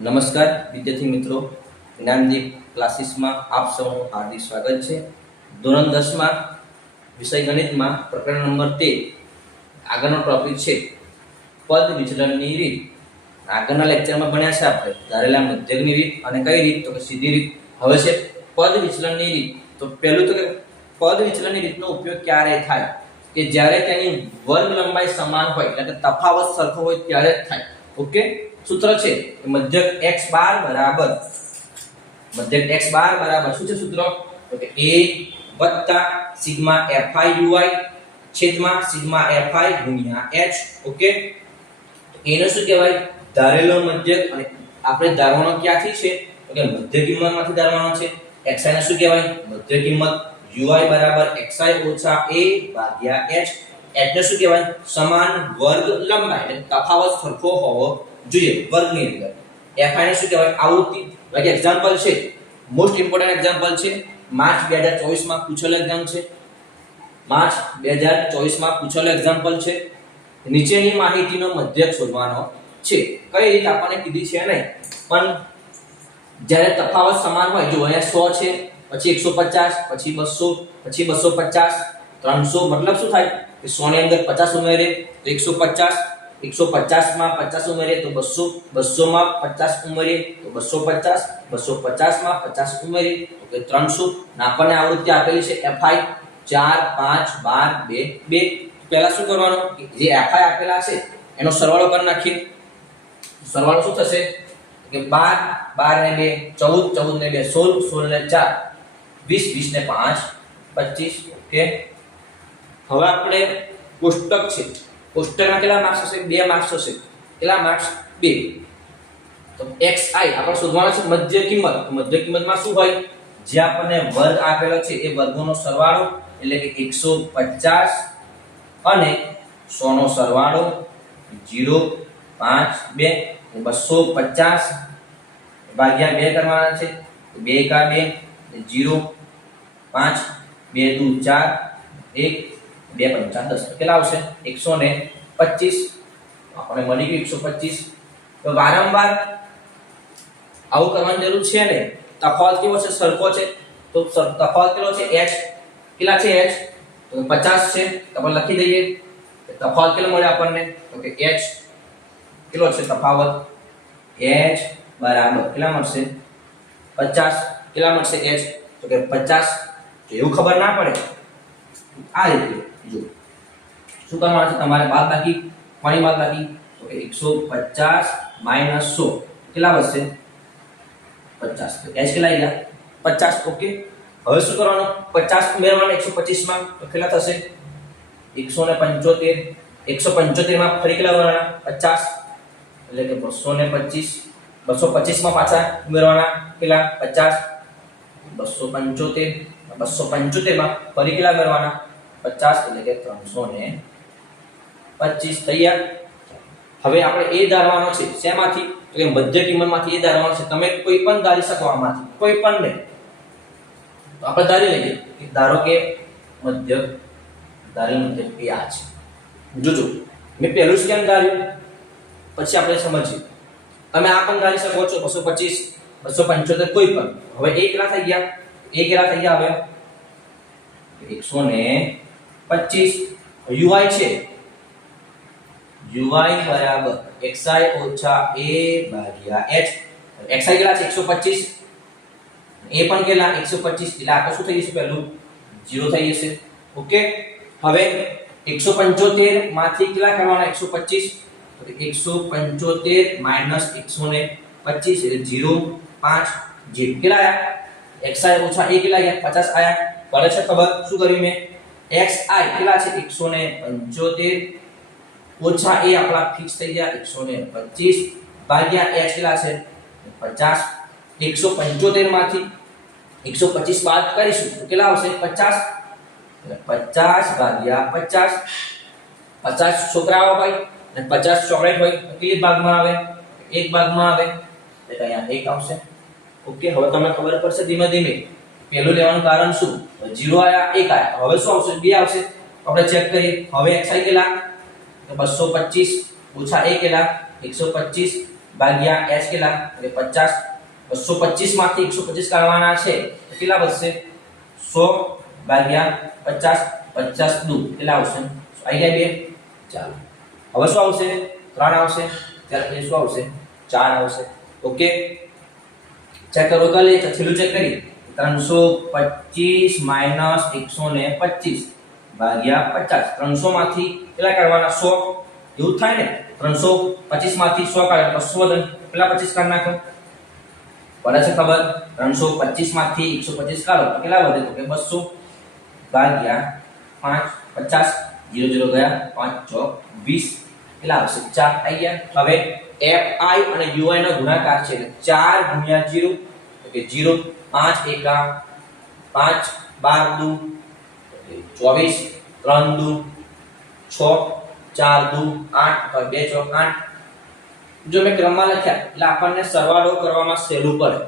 નમસ્કાર વિદ્યાર્થી મિત્રો, જ્ઞાનદીપ ક્લાસીસમાં આપ સૌનું હાર્દિક સ્વાગત છે. ધોરણ 10 માં વિષય ગણિતમાં પ્રકરણ નંબર 13 આગળનો ટોપિક છે પદ વિચલનની રીત. આગળના લેક્ચરમાં ભણ્યા છે આપણે ધારેલા મધ્યકની રીત અને કઈ રીત, તો કે સીધી રીત. હવે છે પદ વિચલનની રીત. તો પહેલું તો કે પદ વિચલનની રીતનો ઉપયોગ ક્યારે થાય કે જ્યારે તેની વર્ગ લંબાઈ સમાન હોય, એટલે કે તફાવત સરખો હોય ત્યારે જ થાય. ઓકે, સૂત્ર છે મધ્યક x બાર બરાબર શું છે સૂત્ર? તો કે a વત્તા સિગ્મા fi uy છેદમાં સિગ્મા fi ગુણ્યા h. ઓકે, એને શું કહેવાય? ધારેલો મધ્યક. અને આપણે ધારવાનો ક્યાંથી છે? તો કે મધ્ય કિંમતમાંથી ધારવાનો છે. xi ને શું કહેવાય? મધ્ય કિંમત. uy બરાબર xi ઓછા a ભાગ્યા h. h ને શું કહેવાય? સમાન વર્ગ લંબાઈ, એટલે તફાવત સરખો હોવો જોઈએ વર્ગની અંદર. fi ને શું કહેવાય? આવૃત્તિ. like એક્ઝામ્પલ છે, મોસ્ટ ઇમ્પોર્ટન્ટ એક્ઝામ્પલ છે, માર્ચ 2024 માં પૂછેલો એક્ઝામ છે. માર્ચ 2024 માં પૂછેલો એક્ઝામ્પલ છે. નીચેની માહિતીનો મધ્યક શોધવાનો છે. કઈ રીત આપણને કીધી છે નહીં, પણ જ્યારે તફાવત સમાન હોય, જો અહીંયા 100 છે, પછી 150, પછી 200, પછી 250, 300, મતલબ શું થાય કે 100 ની અંદર 50 ઉમેરે તો 150, 150 માં 50 ઉમેરે તો 200, 200 માં 50 ઉમેરે તો 250, 250 માં 50 ઉમેરે તો કે 300. ના આપણને આવૃત્તિ આપેલી છે fi 4 5 12 2 2. પહેલા શું કરવાનું, જે fi આપેલા છે એનો સરવાળો કરી નાખીએ. સરવાળો શું થશે કે 12 12 ને 2 14 14 ને 2 16 16 ને 4 20 20 ને 5 25. ઓકે, હવે આપણે કોષ્ટક છે, કોષ્ટકમાં કેટલા માર્ક્સ હશે? 2 માર્ક્સ હશે. કેટલા માર્ક્સ? 2. તો xi આપણે શોધવાનો છે મધ્ય કિંમત. મધ્ય કિંમતમાં શું હોય? જે આપણને વર્ગ આપેલો છે એ વર્ગોનો સરવાળો, એટલે કે 150 અને 100 નો સરવાળો 0 5 2 250 ભાગ્યા 2 કરવાના છે. 2 કા 2 0 5 2 દુ 4 1 2 5 10. કેટલા આવશે? 125. આપણે મળી ગયું 125. તો વારંવાર આવું કરવાની જરૂર છે ને. તફાવત કેવો છે? સરખો છે. તો તફાવત કેટલો છે? h. કેટલા છે h? તો 50 છે. તો આપણે લખી દઈએ તફાવત કેટલો મળે આપણને? તો કે h કેટલો છે તફાવત? h બરાબર કેટલા મળશે? 50. કેટલા મળશે h? તો કે 50. તો એવું ખબર ના પડે, આ રીતે જો શું કરવાનું છે તમારે? બાદબાકી. કોની બાદબાકી? તો કે 150 100 કેટલા વધશે? 50. તો h કેટલા આવ્યા? 50. ઓકે, હવે શું કરવાનું? 50 ઉમેરવાના 125 માં તો કેટલા થશે? 175. 175 માં ફરી કેટલા ઉમેરવાના? 50. એટલે કે 225. 225 માં પાછા ઉમેરવાના કેટલા? 50. 275. 275 માં ફરી કેટલા ઉમેરવાના? 50. એટલે કે 325. તૈયાર. હવે આપણે એ ધારવાનો છે શેમાંથી? તો કે મધ્ય કિંમતમાંથી એ ધારવાનો છે. તમે કોઈ પણ ધારી શકો આમાંથી, કોઈ પણ નહીં. તો આપણે ધારી લઈએ કે ધારો કે મધ્ય એ આ છે. જોજો મેં પહેલું જ કેમ ધાર્યું, પછી આપણે સમજીએ. તમે આ પણ ધારી શકો છો, 225 275 કોઈ પણ. હવે એ કેટલા થઈ ગયા? એ કેટલા થઈ ગયા? હવે 125. uy છે, uy બરાબર xi ઓછા a ભાગ્યા h. xi કેટલા છે? 125. a પણ કેટલા? 125. એટલે આ શું થઈ જશે? પહેલું 0 થઈ જશે. ઓકે, હવે 175 માંથી કેટલા કરવાના? 125. તો 175 માઈનસ 125 એટલે 0 5 0 કેટલા આયા? xi ઓછા a કેટલા આયા? 50 આયા. પડે છે ખબર? શું કર્યું મેં? xi કેટલા છે? 175 ઓછા a આપણા ફિક્સ થઈ ગયા 125 ભાગ્યા h કેટલા છે? 50. 175 માંથી 125 બાદ કરીશું તો કેટલા આવશે? 50. એટલે 50 ભાગ્યા 50. 50 છોકરાઓ હોય અને 50 ચોકલેટ હોય તો કેટલી ભાગમાં આવે? એક ભાગમાં આવે. એટલે અહીંયા 1 આવશે. ઓકે, હવે તમને ખબર પડશે ધીમે ધીમે. પહેલું લેવાનું કારણ શું? 0 આયા, 1 આયા. હવે શું આવશે? 2 આવશે. આપણે ચેક કરીએ. હવે xi કેટલા? તો 225 ઓછા a કેટલા? 125 ભાગ્યા h કેટલા એટલે 50 225 માંથી 125 કાઢવાના છે તો કેટલા વધશે 100 ભાગ્યા 50 50 દુ કેટલા આવશે આવી ગયા બે ચાલો હવે શું આવશે 3 આવશે ત્યારે એ શું આવશે 4 આવશે ઓકે ચેક કરો તો લે છેલ્લું ચેક કરી 325 125 ભાગ્યા 50 300 માંથી કેટલા કાઢવાના 100 એવું થાય ને 325 માંથી 100 કાઢે તો 100 કેટલા 25 કાઢ નાખો પડે છે ખબર 325 માંથી 125 કાઢો તો કેટલા વધે તો કે 200 ભાગ્યા 5 50 0 0 ગયા 5 6 20 કેટલા આવશે 4 આવી ગયા હવે fi અને ui નો ગુણાકાર છે એટલે 4 ગુણ્યા 0 એટલે 0 5 એકા 5 12 દુ 24 3 દુ 6 4 દુ 8 2 ચોક 8 જો મેં ક્રમમાં લખ્યા એટલે આપણને સરવાળો કરવામાં સહેલું પડે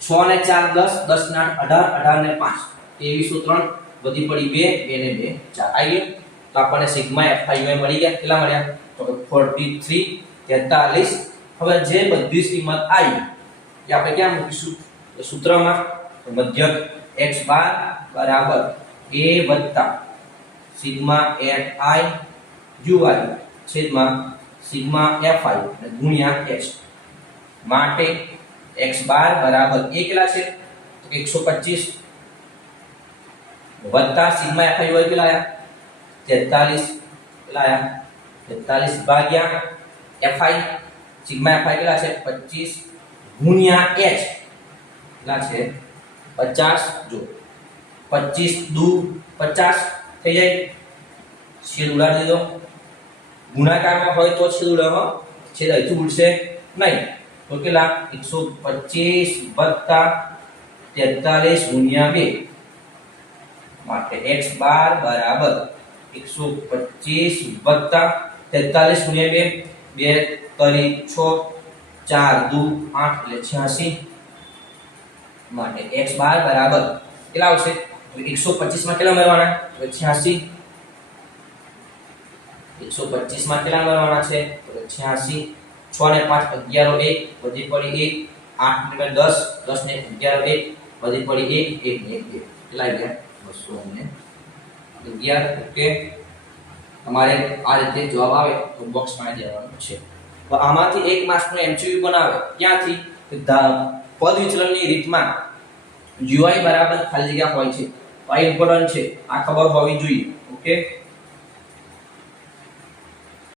6 ને 4 10 10 ને 8 18 ને 5 2303 વધી પડી 2 2 ને 2 4 આવી ગયું તો આપણને સિગ્મા fi મળી ગયા કેટલા મળ્યા તો 43 43 હવે જે બધી કિંમત આવી એ આપણે ક્યાં મૂકીશું તો સૂત્રમાં મધ્યક x બાર બરાબર a વત્તા સિગ્મા fi ui છેદમાં સિગ્મા fi ગુણ્યા h માટે x બાર બરાબર a કેટલા છે તો 125 વત્તા સિગ્મા fi ui કેટલા આયા 43 કેટલા આયા 43 ભાગ્યા fi સિગ્મા fi કેટલા છે 25 ગુણ્યા h કેટલા છે 50 જો 25 દુ 50 થઈ જાય છેદ ઉડાડી દીધો ગુણાકારમાં હોય તો છેદ ઉડાડો છેદ અહીંથી ઉડશે નહીં તો કેટલા 125 વત્તા 43 ગુણ્યા 2 માટે x બાર બરાબર 125 વત્તા 43 ગુણ્યા 2 2 કરી 6 4 દુ 8 એટલે 86 માટે x બાર બરાબર કેટલા આવશે 125 માં કેટલા ઉમેરવાના તો 86 125 માં કેટલા ઉમેરવાના છે તો 86 6 ને 5 11 1 વધી પડી 1 8 ને 10 10 ને 11 1 વધી પડી 1 1 ને 1 કેટલા આવી ગયા 211 ઓકે તમારે આ રીતે જવાબ આવે તો બોક્સમાં દેવાનો છે તો આમાંથી એક માર્ક્સનો MCQ બનાવે ક્યાંથી પદ વિચલનની રીતમાં ui બરાબર ખાલી જગ્યા હોય છે તો આ ઇમ્પોર્ટન્ટ છે આ ખબર હોવી જોઈએ ઓકે